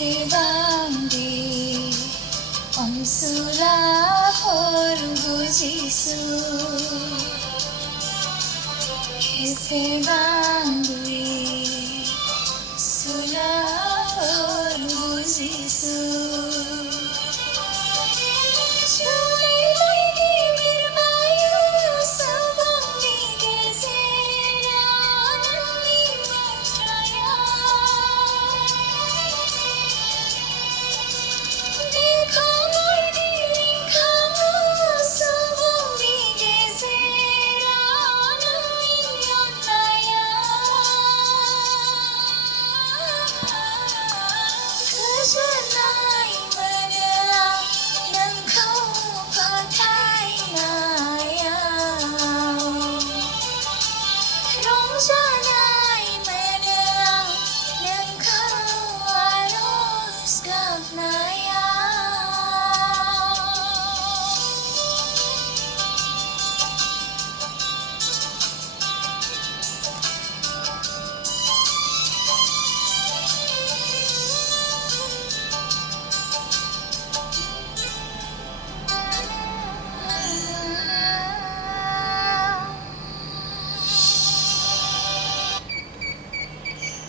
Kesebangdi Onsula Forgujisu Kesebangdi Sula Forgujisu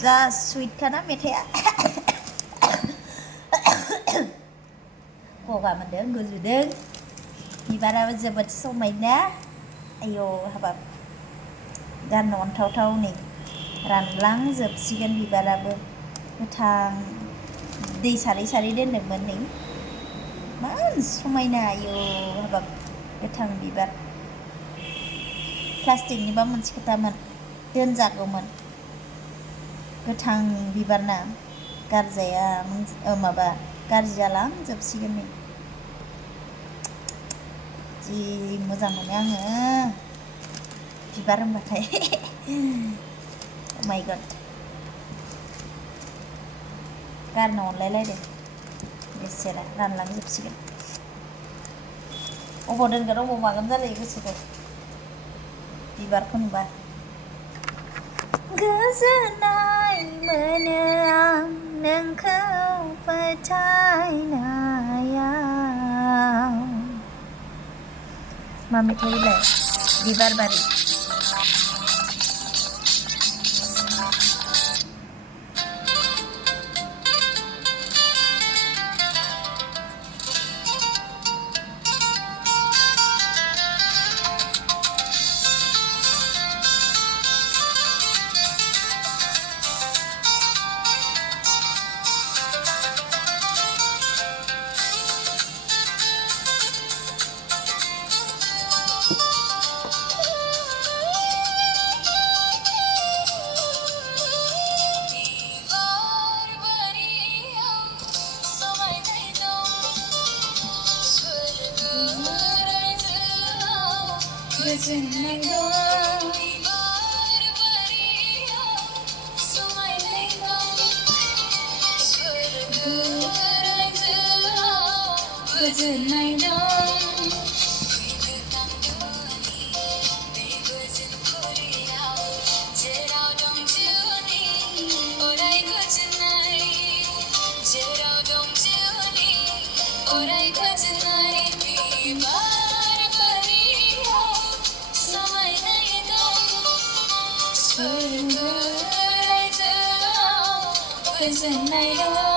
जा sweet खाना मेथाइआ गगा मोनदों गुजुदों बिबाराबो जोबोद समायना आयौ हाबाब गाननो अनथावथाव नै रानलांजोबसिगोन बिबाराबो गोथां दै सारै सारै दोनदोंमोन नै मान समायना आयौ हाबाब गोथां बिबार प्लास्टिकनिबा मोनसे खोथामोन दोनजागौमोन गोथां बिबारना गारजाया माबा गाज्रि जालांजोबसिगोन नै जि मोजां मोनो आङो बिबार होनबाथाय माय गड गारनो अनलायलायदों बेसेरा रानलांजोबसिगोन अबाव दोनगोन अबाव मागोन जालायो गोसोखौ बिबारखौ नुबा गोजोननाय मोनो आं नोंखौ फोथायनायाव मा मेथाइ बिलाय बिबार बारि गोजोननाय गोजोननाय दं